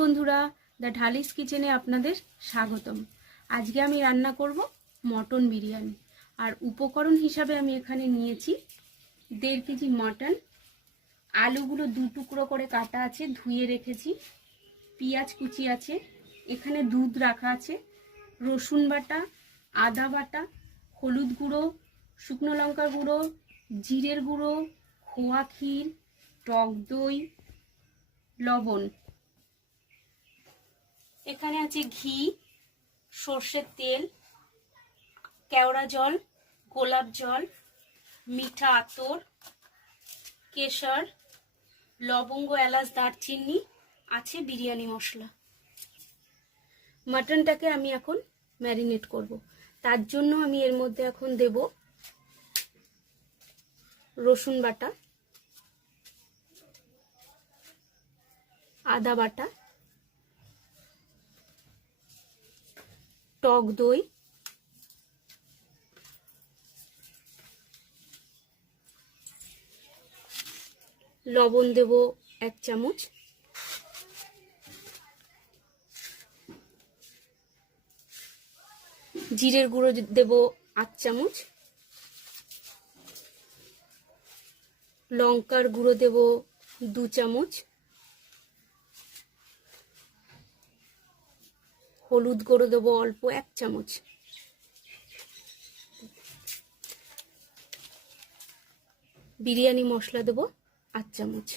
বন্ধুরা, দ্য ঢালিস কিচেনে আপনাদের স্বাগতম। আজকে আমি রান্না করব মটন বিরিয়ানি। আর উপকরণ হিসাবে আমি এখানে নিয়েছি 1.5 কেজি মটন, আলুগুলো 2 টুকরো করে কাটা আছে, ধুয়ে রেখেছি, পেঁয়াজ কুচি আছে, এখানে দুধ রাখা আছে, রসুন বাটা, আদা বাটা, হলুদ গুঁড়ো, শুকনো লঙ্কার গুঁড়ো, জিরের গুঁড়ো, খোয়া ক্ষীর, টক দই, লবণ। এখানে আছে ঘি, সর্ষের তেল, কেওড়া জল, গোলাপ জল, মিঠা আতর, কেশর, লবঙ্গ, এলাচ, দারচিনি, আছে বিরিয়ানি মশলা। মাটনটাকে আমি এখন ম্যারিনেট করব। তার জন্য আমি এর মধ্যে এখন দেব রসুন বাটা, আদা বাটা, টক দই, লবণ দেব 1 চামচ, জিরের গুঁড়ো দেব 8 চামচ, লঙ্কার গুঁড়ো দেব 2 চামচ, হলুদ গুঁড়ো দেব অল্প 1 চামচ, বিরিয়ানি মশলা দেব 8 চামচ।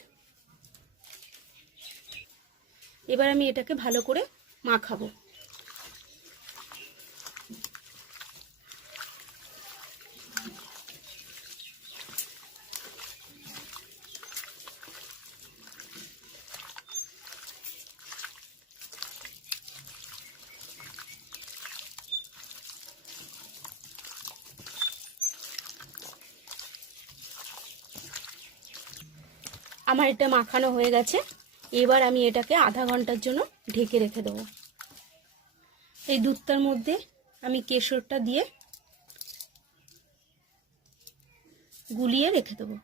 এবার আমি এটাকে ভালো করে মাখাবো। আমার এটা মাখানো হয়ে গেছে। এবার আমি এটাকে আধা ঘন্টার জন্য ঢেকে রেখে দেবো। এই দুধটার মধ্যে আমি কেশরটা দিয়ে গুলিয়ে রেখে দেবো।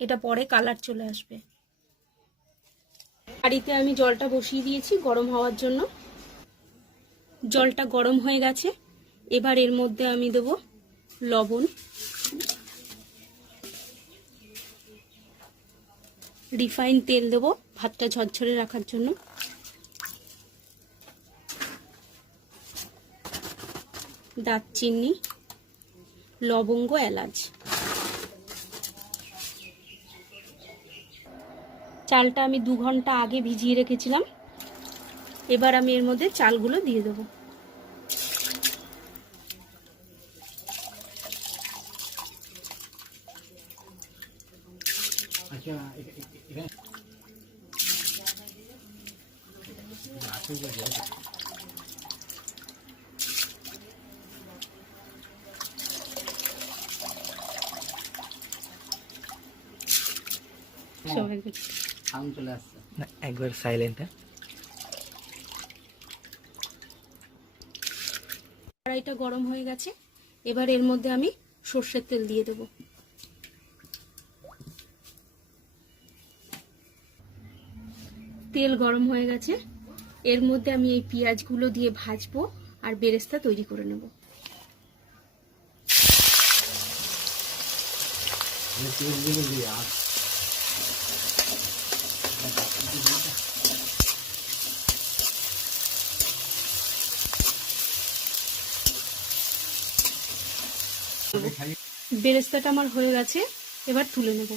এটা পরে কালার চলে আসবে। হাঁড়িতে আমি জলটা বসিয়ে দিয়েছি গরম হওয়ার জন্য। জলটা গরম হয়ে গেছে। এবার এর মধ্যে আমি দেব লবণ, রিফাইন তেল দেব ভাতটা ঝরঝরে রাখার জন্য, দারচিনি, লবঙ্গ, এলাচ। চালটা আমি 2 ঘন্টা আগে ভিজিয়ে রেখেছিলাম। এবার আমি এর মধ্যে চালগুলো দিয়ে দেব। একবার সাইলেন্ট। কড়াইটা গরম হয়ে গেছে। এবার এর মধ্যে আমি সর্ষের তেল দিয়ে দেব। তেল গরম হয়ে গেছে। এর মধ্যে আমি এই পেঁয়াজগুলো দিয়ে ভাজবো আর বেরেস্তা তৈরি করে নেব। বেরেস্তাটা আমার হয়ে গেছে। এবার তুলে নেব।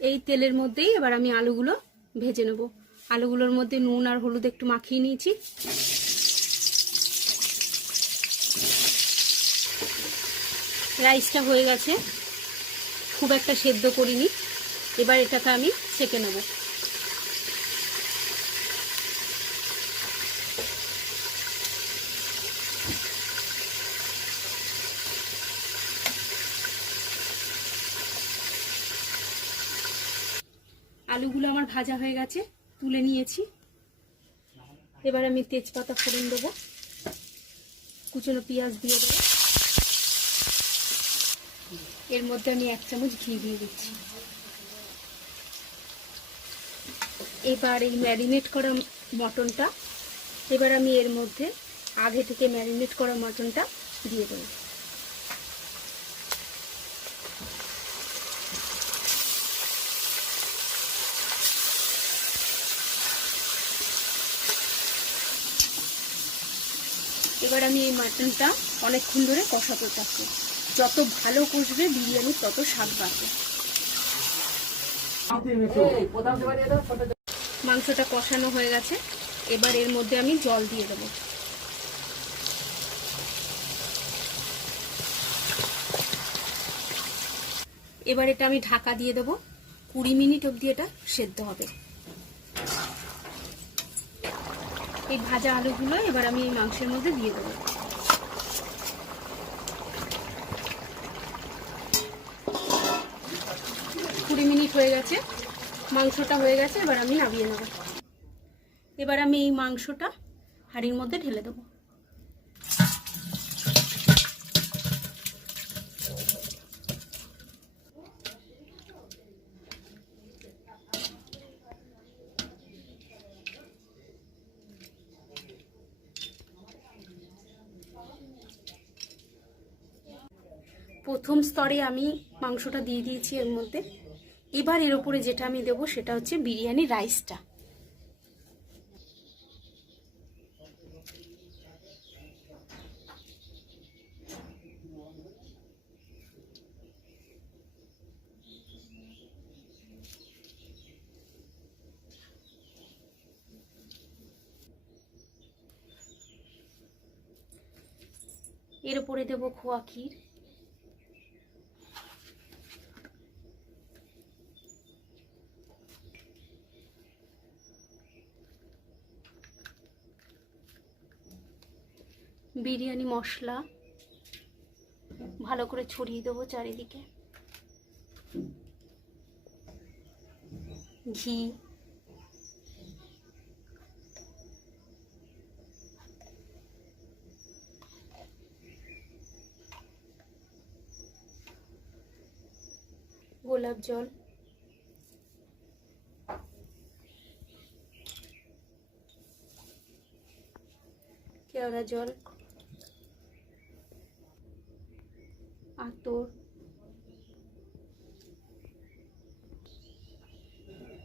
এই তেলের মধ্যেই এবার আমি আলুগুলো ভেজে নেব। আলুগুলোর মধ্যে নুন আর হলুদ একটু মাখিয়ে নিয়েছি। রাইসটা হয়ে গেছে, খুব একটা সেদ্ধ করিনি। এবার এটাকে আমি ছেঁকে নেব। আলুগুলো আমার ভাজা হয়ে গেছে, তুলে নিয়েছি। এবার আমি তেজপাতা ফোড়ন দেবো, কুচনো পেঁয়াজ দিয়ে দেবো, এর মধ্যে আমি 1 চামচ ঘি দিয়ে দিচ্ছি। এবার এই ম্যারিনেট করা মটনটা এবার আমি এর মধ্যে আগে থেকে ম্যারিনেট করা মটনটা দিয়ে দেবো। এবার আমি এই মাটনটা অনেকক্ষণ ধরে কষাতে থাকবো। যত ভালো কষবে বিরিয়ানি তত স্বাদ বাড়বে। মাংসটা কষানো হয়ে গেছে, এবার এর মধ্যে আমি জল দিয়ে দেবো। এবার এটা আমি ঢাকা দিয়ে দেবো, 20 মিনিট অবধি এটা সেদ্ধ হবে। এই ভাজা আলুগুলো এবার আমি এই মাংসের মধ্যে দিয়ে দেবো। মিনিট হয়ে গেছে, মাংসটা হয়ে গেছে, এবার আমি নামিয়ে নেব। এবার আমি এই মাংসটা হাঁড়ির মধ্যে ঢেলে দেবো। প্রথম স্তরে আমি মাংসটা দিয়ে দিয়েছি এর মধ্যে। এবার এর উপরে যেটা আমি দেবো সেটা হচ্ছে বিরিয়ানি রাইসটা। এর উপরে দেবো খোয়া ক্ষীর। বিরিয়ানি মশলা ভালো করে ছড়িয়ে দেবো চারিদিকে। ঘি, গোলাপ জল, কেওড়া জল, আতর,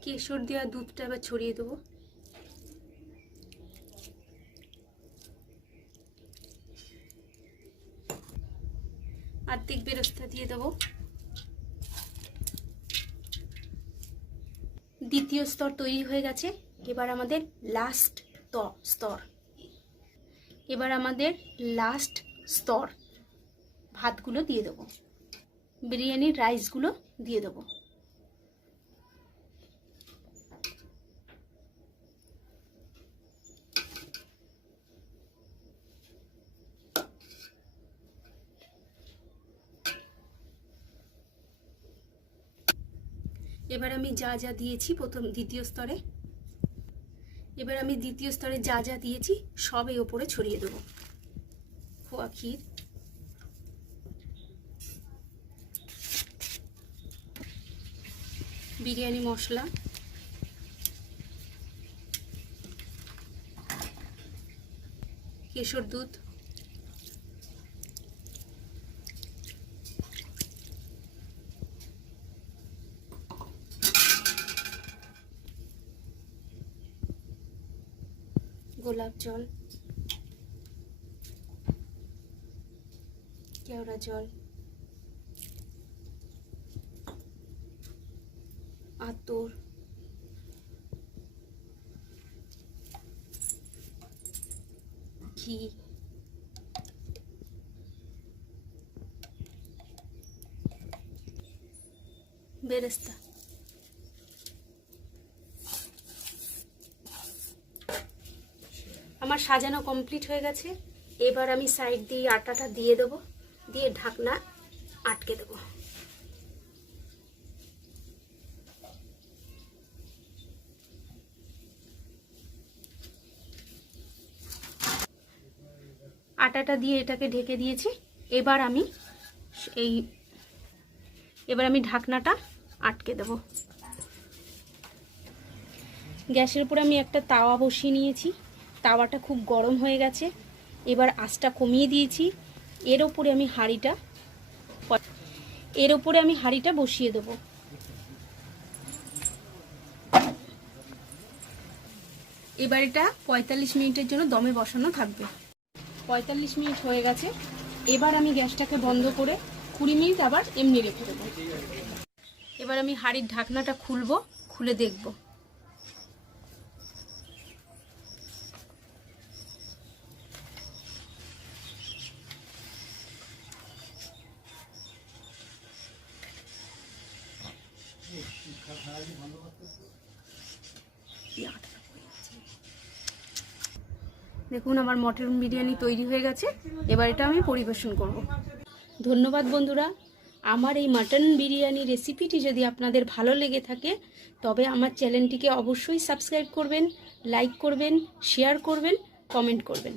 কেশর দেওয়া দুধটা এবার ছড়িয়ে দেবো। আর্ধেক বেরেস্তা দিয়ে দেবো। দ্বিতীয় স্তর তৈরি হয়ে গেছে। এবার আমাদের লাস্ট স্তর ভাতগুলো দিয়ে দেবো, বিরিয়ানির রাইসগুলো দিয়ে দেবো। এবার আমি যা যা দিয়েছি দ্বিতীয় স্তরে যা যা দিয়েছি সব এই ওপরে ছড়িয়ে দেবো। খোয়া ক্ষীর, বিরিয়ানি মশলা, কেশর দুধ, গোলাপ জল, কেওড়া জল, আতর, ঘি, বেরেস্তা। আমার সাজানো কমপ্লিট হয়ে গেছে। এবার আমি সাইড দিয়ে আটাটা দিয়ে দেবো, দিয়ে ঢাকনা আটকে দেবো। আটাটা দিয়ে এটাকে ঢেকে দিয়েছি। এবার আমি ঢাকনাটা আটকে দেব। গ্যাসের উপরে আমি একটা তাওয়া বসিয়ে নিয়েছি। তাওয়াটা খুব গরম হয়ে গেছে। এবার আঁচটা কমিয়ে দিয়েছি। এর ওপরে আমি হাঁড়িটা বসিয়ে দেবো। এবার এটা 45 মিনিটের জন্য দমে বসানো থাকবে। 45 মিনিট হয়ে গেছে। এবার আমি গ্যাসটাকে বন্ধ করে 20 মিনিট আবার এমনি রেখে দেবো। এবার আমি হাঁড়ির ঢাকনাটা খুলবো, খুলে দেখব। দেখুন আমার মটন বিরিয়ানি তৈরি হয়ে গেছে। এবার এটা আমি পরিবেশন করব। ধন্যবাদ বন্ধুরা। আমার এই মাটন বিরিয়ানি রেসিপিটি যদি আপনাদের ভালো লেগে থাকে তবে আমার চ্যানেলটিকে অবশ্যই সাবস্ক্রাইব করবেন, লাইক করবেন, শেয়ার করবেন, কমেন্ট করবেন।